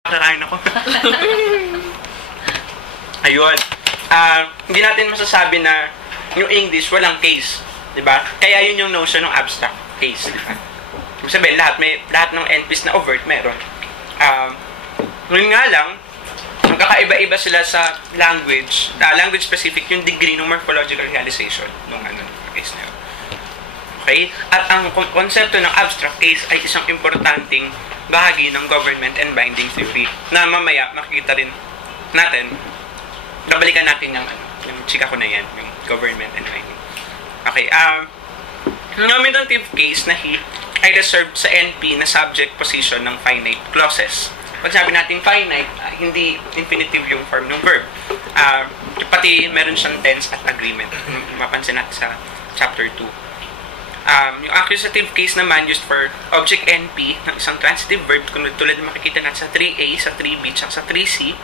Kakain ako. Ayun. Hindi natin masasabi na yung English walang case, 'di ba? Kaya yun yung notion ng abstract case, 'di ba? Ibig sabihin, lahat ng NPs na overt meron. Yun nga lang, magkakaiba-iba sila sa language, language specific yung degree ng morphological realization ng case na yun. Okay? At ang konsepto ng abstract case ay isang importanteng bahagi ng government and binding theory na mamaya makikita rin natin. Nabalikan natin yung chika ko na yan, yung government and binding. Okay, nominative case na he ay reserved sa NP na subject position ng finite clauses. Pag sabi natin finite, hindi infinitive yung form ng verb. Pati meron siyang tense at agreement. Mapansin natin sa chapter 2. Yung accusative case naman used for object NP ng isang transitive verb tulad na makikita natin sa 3A, sa 3B, at sa 3C,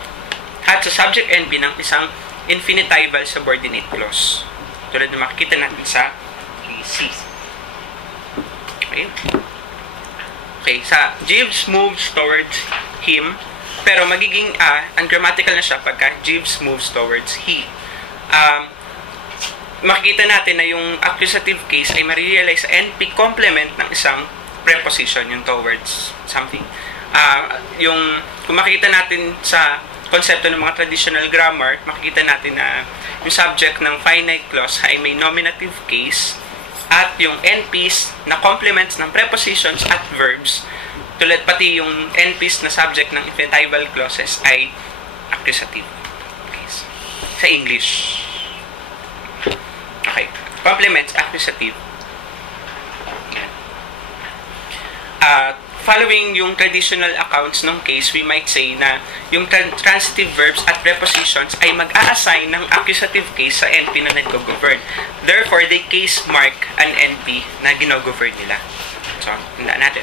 at sa subject NP ng isang infinitival subordinate clause tulad na makikita natin sa 3C. Okay, sa Jeeves moves towards him, pero magiging ungrammatical na siya pagka Jeeves moves towards he. Makikita natin na yung accusative case ay marirealize sa NP complement ng isang preposition, yung towards something. Kung makikita natin sa konsepto ng mga traditional grammar, makikita natin na yung subject ng finite clause ay may nominative case at yung NPs na complements ng prepositions at verbs, tulad pati yung NPs na subject ng infinitival clauses ay accusative case. Sa English. Okay. Complements, accusative. Following yung traditional accounts ng case, we might say na yung transitive verbs at prepositions ay mag-a-assign ng accusative case sa NP na nag-govern. Therefore, they case mark an NP na gino-govern nila. So, tandaan natin.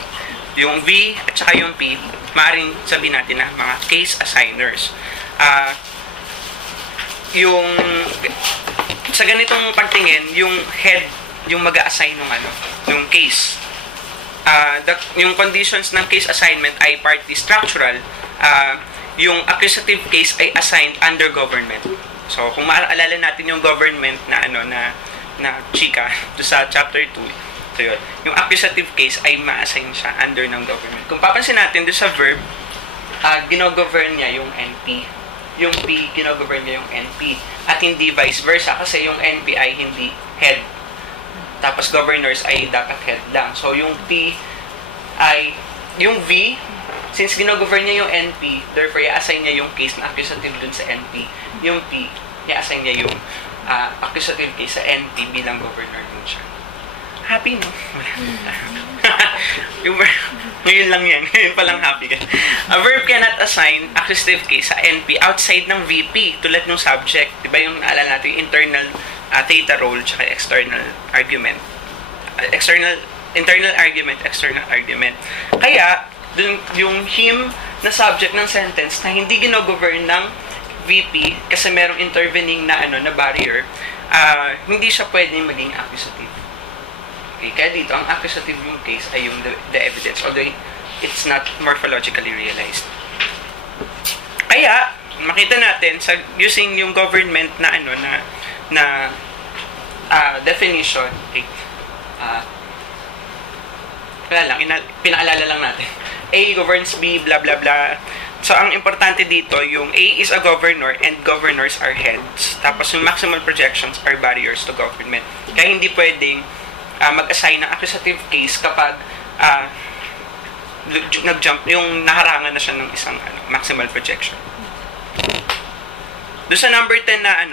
Yung V at saka yung P, maaaring sabihin natin na mga case assigners. Sa ganitong pagtingin, yung head, yung mag-a-assign ng case. Yung conditions ng case assignment ay partly structural. Yung accusative case ay assigned under government. So, kung maalala natin yung government na chika do sa chapter 2, so yun. Yung accusative case ay ma-assign siya under ng government. Kung papansin natin do sa verb, gino-govern niya yung NP. Yung P, gino-govern niya yung NP. At hindi vice versa kasi yung NP ay hindi head. Tapos governors ay dapat head lang. So yung P ay, yung V, since gino-govern niya yung NP, therefore i-assign niya yung case na accusative dun sa NP. Yung P, i-assign niya yung accusative case sa NP bilang governor dun siya. Happy, no? Ngayon lang yan. Ngayon palang happy ka. A verb cannot assign accusative case sa NP outside ng VP, tulad ng subject. Diba yung naalala natin, yung internal theta role, tsaka external argument. Internal argument, external argument. Kaya, dun, yung him na subject ng sentence na hindi gino-govern ng VP kasi merong intervening na barrier, hindi siya pwedeng maging accusative. Okay, kaya dito, ang accusative yung case ay yung the evidence, although it's not morphologically realized. Kaya, makita natin, using yung government na definition, okay, pinaalala lang natin. A governs B, blah, blah, blah. So, ang importante dito, yung A is a governor and governors are heads. Tapos, yung maximal projections are barriers to government. Kaya hindi pwedeng mag-assign ng accusative case kapag nag-jump, yung naharangan na siya ng isang maximal projection. Doon sa number 10 na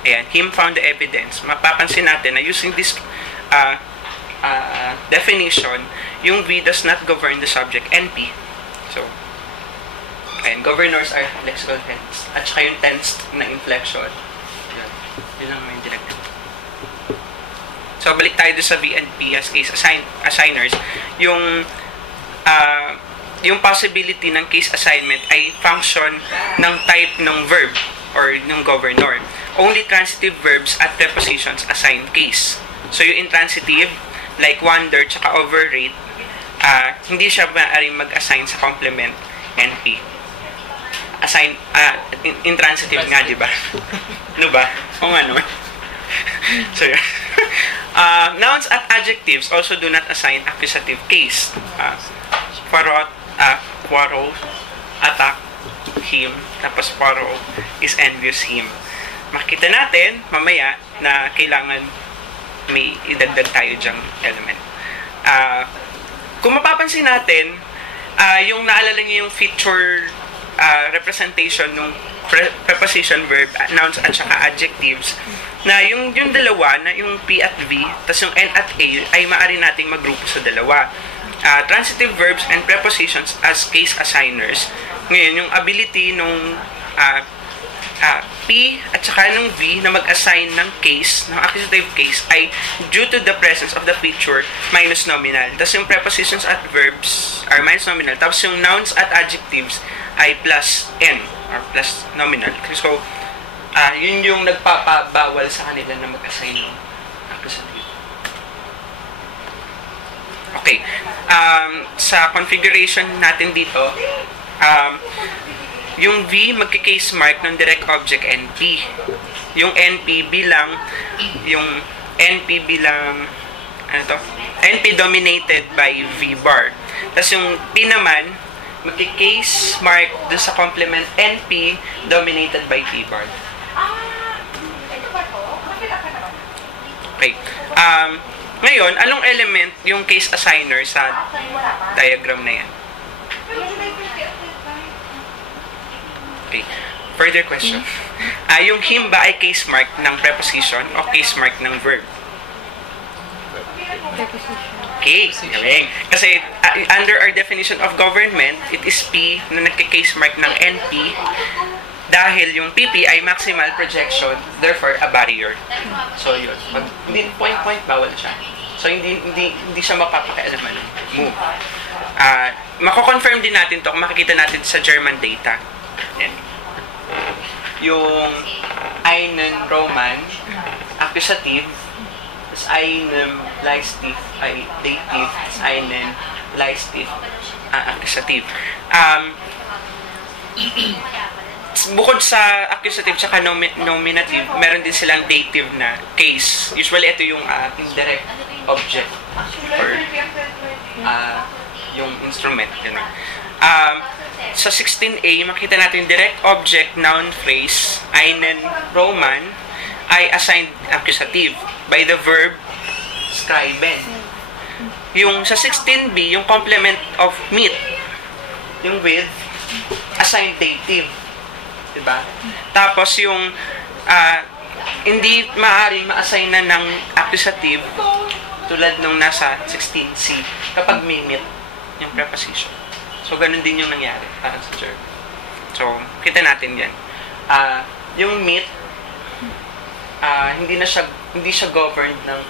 ayan, him found the evidence, mapapansin natin na using this definition, yung V does not govern the subject NP. So, ayan, governors are lexical heads. At saka yung tense na inflection. Yun lang yung direct. So, balik tayo doon sa V and P as case assigners. Yung possibility ng case assignment ay function ng type ng verb or ng governor. Only transitive verbs at prepositions assign case. So, yung intransitive, like wonder, tsaka overrate, hindi siya maaaring mag-assign sa complement NP. assign, intransitive nga, di ba? Ano ba? O nga naman. So, yun. Nouns at adjectives also do not assign accusative case. Quarrel, attack, him, tapos quarrel is envious him. Makita natin mamaya na kailangan may idagdag tayo dyang element. Kung mapapansin natin, yung naalala niyo yung feature representation ng preposition, verb, nouns at saka adjectives, na yung dalawa, na yung P at V, tas yung N at A, ay maaari nating magrupo sa dalawa. Transitive verbs and prepositions as case assigners. Ngayon, yung ability nung P at saka nung V na mag-assign ng case, ng accusative case, ay due to the presence of the feature minus nominal. Tapos yung prepositions at verbs are minus nominal. Tapos yung nouns at adjectives ay plus N or plus nominal. So, yun yung nagpapabawal sa kanila na mag-assign ng accusative. Okay. Sa configuration natin dito, yung V magki-case mark ng direct object NP. Yung NP bilang NP dominated by V bar. Tapos yung P naman magki-case mark dun sa complement NP dominated by P bar. Okay. Ngayon, anong element yung case assigner sa diagram na yan? Okay. Further question. Yung him ba ay case mark ng preposition o case mark ng verb? Okay. Galing. Kasi under our definition of government, it is P na nagka-case mark ng NP dahil yung PP ay maximal projection, therefore a barrier. So yun. Hindi point bawal siya. So hindi siya mapapakialaman. Move. Mako-confirm din natin to kung makikita natin sa German data. Yung einen Roman accusative, tas einen Leistiv ay dative, tas einen Leistiv accusative. Bukod sa accusative tsaka nominative, meron din silang dative na case. Usually ito yung indirect object or yung instrument. Ganun. Sa 16a, makita natin direct object noun phrase, einen Roman, ay assigned accusative by the verb schreiben. Yung sa 16b, yung complement of meet, yung with, assigned dative. Diba? Tapos yung hindi maaaring ma-assign na ng accusative tulad nung nasa 16c kapag may meet yung preposition. So, ganun din yung nangyari para sa verb. So, kita natin yan. Yung meet, hindi siya governed ng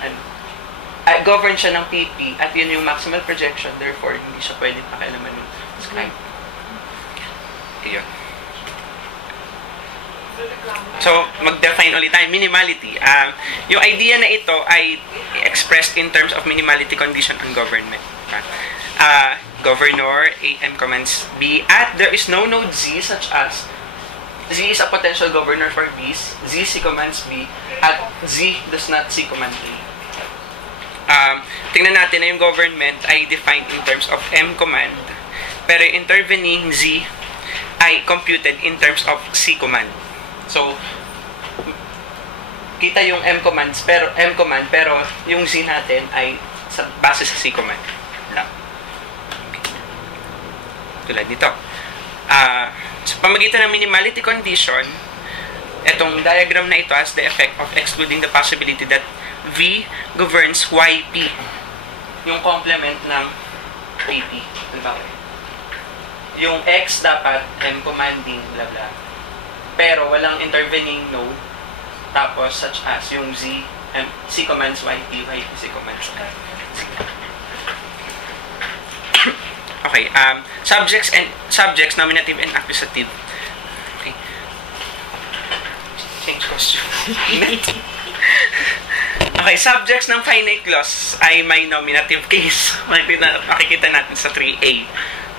governed siya ng PP at yun yung maximal projection, therefore, hindi siya pwedeng pakialaman ng scribe. Iyon. So, mag-define ulit tayo. Minimality. Yung idea na ito ay expressed in terms of minimality condition on government. Governor, AM commands B, at there is no node Z such as Z is a potential governor for B, Z commands B, at Z does not C command A. Tingnan natin na yung government ay defined in terms of M command, pero intervening Z ay computed in terms of C command. So, kita yung M command, pero yung Z natin ay base sa C command lang. Tulad nito. Sa pamagitan ng minimality condition, itong diagram na ito has the effect of excluding the possibility that V governs YP, yung complement ng PP. Yung X dapat M commanding, blah blah. Pero walang intervening node, tapos such as yung Z, C commands YP, YP C commands Z. Okay, subjects, nominative and accusative. Okay. Change question. Okay, subjects ng finite clause ay may nominative case. Makikita natin sa 3A.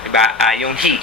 Diba? Yung he.